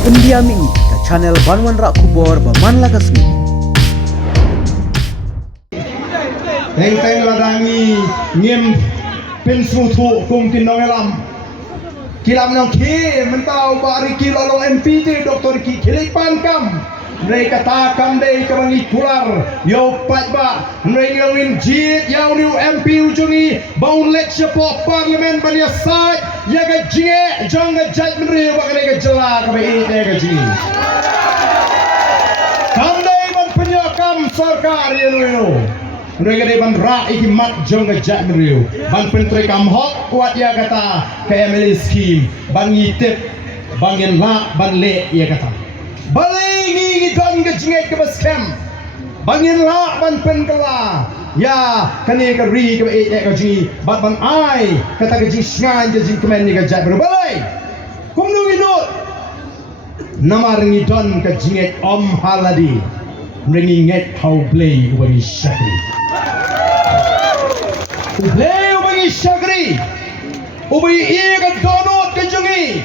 Pendiami ke channel Banwan Rak Kubor Baman Lagasmi. Teng ladangi ngiem pensu thu kum kinong elam kilam nong ki mentau bari kilolong MPT Dr. Ki Kilipan kam mereka takam dei kamangi kular yo patba mereka ngin jit yau new MP ujungi baun lecture po parlimen bania sai ya ga jinge jong ga jat menri wa ga jela ka be ga jinge kam dei ban penyokam sarkar yo mereka dari ban rak iki mat jong ke jat meriu ban pentri kam hok kuat ya kata KML scheme ban ngitip ban yen la ban le ya kata balingi don ke jinget ke baskem ban yen la ban pen kala ya kani ke ri ke e ke ji ban ai kata ke ji sngan je ji kemen ni ke jat meriu balai kum nu inut namar ngi don ke jinget om haladi meringi nget how play ubangi syakri ublay ubangi syakri ubangi iya ka donot ka jungi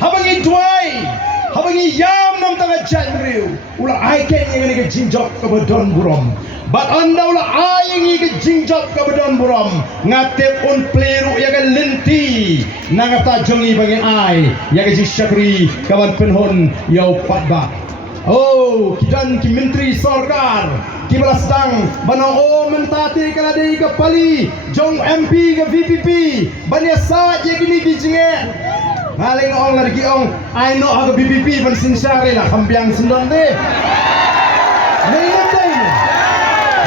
habangi duai habangi yam nam tanga jat meriu ula ai ken yang ka jinjok ka badon burom bat anda ula ai yang ka jinjok ka badon burom ngatep un pleru ya ka lenti nangata jungi bangi ai ya ka syakri kawan penhon yau patba. Oh, kidan ki menteri sarkar ki belasdang bano o mentati kala dei ke pali jong MP ke VPP banya sa je gini ki jinge ngaling ong lagi ong I know aga VPP ban sinsare lah kambiang sindon de nengam dei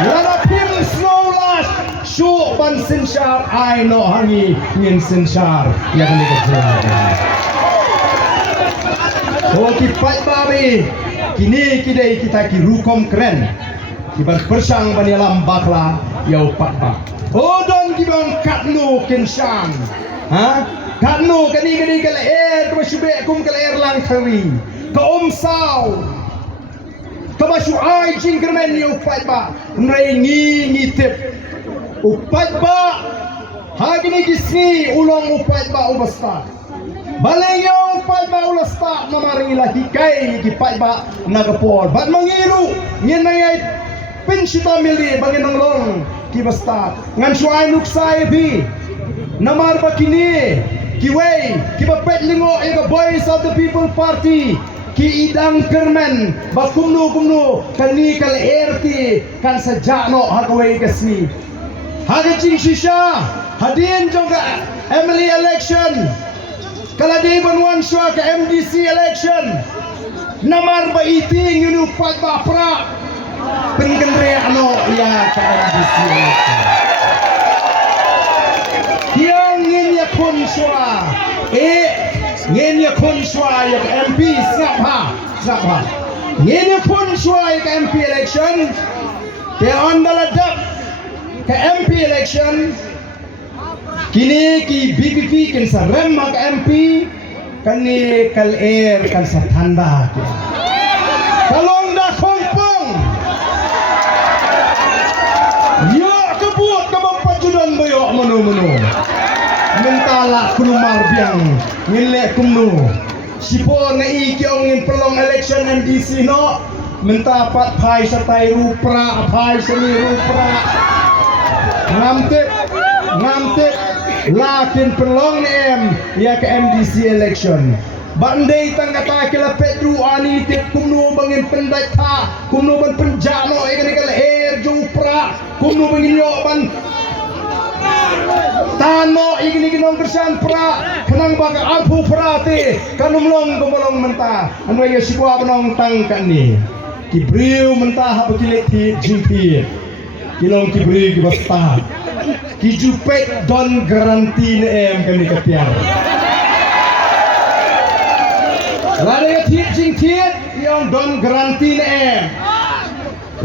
lana pim snow last show ban sinsar I know hangi ngin sinsar ya kan ke oh ki pai babi kini kidai kita ki rukom keren kibar persang bani alam bakla yau patba odon kibang katno kensyang ha katno kani kala air ko shube kum kala air lang khari ka sao ka basu ai jing kermen yau patba nrai ngitip upatba ha kini kisni ulong upatba ubasta balengyo patba ulas tak namari lagi kai ki patba nagapor bat mangiru ngin nangay pensita mili bangin nanglong ki basta ngan suai nuksai bi namar bakini ki way ki bapet lingo e boys of the people party ki idang kermen bat kumnu kani kal erti kan sajakno hagaway kasni hagajing shisha hadin jongga Emily election kala di Banwan Shua ke MDC election namar ba iting yun upat ba pra pengkendre ano ya ke MDC election yang ngin ya kun Shua ngin ya kun Shua ya ke MP snap ha ngin ya kun Shua ya ke MP election ke ondaladap ke MP election kini ki BPP kan sa rem mag MP kani kal air kan sa tanda kalong da kongpong yo kebut ka mampajudan boyo mano mentala kulumar biang ngile kumno sipo na ikyong ngin pelong election MDC no mentapat phai sa tay rupra phai sa ni rupra ngamte lakin pelong em ya ke MDC election bandai tanggata kila pedru ani tip kumno bangin pendat tha kumno ban penjano e kala air jupra kumno bangin yo ban tano igini ginong kersan pra kanang baga ampu prate kanumlong gomolong menta anu ya sikwa banong tangkan ni kibriu menta ha bakilek ti jimpi kilong kibriu ki basta kijupet don garanti na em kami katiar lada ka tiit yung don garanti na em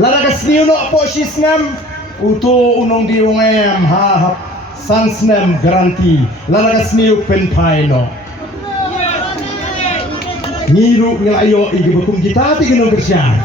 lada ka sniyo no po sisngam uto unong diung em ha sansnem garanti lada ka sniyo penpay no ngiru ngil ayo igibukum kita ti ginong kersyan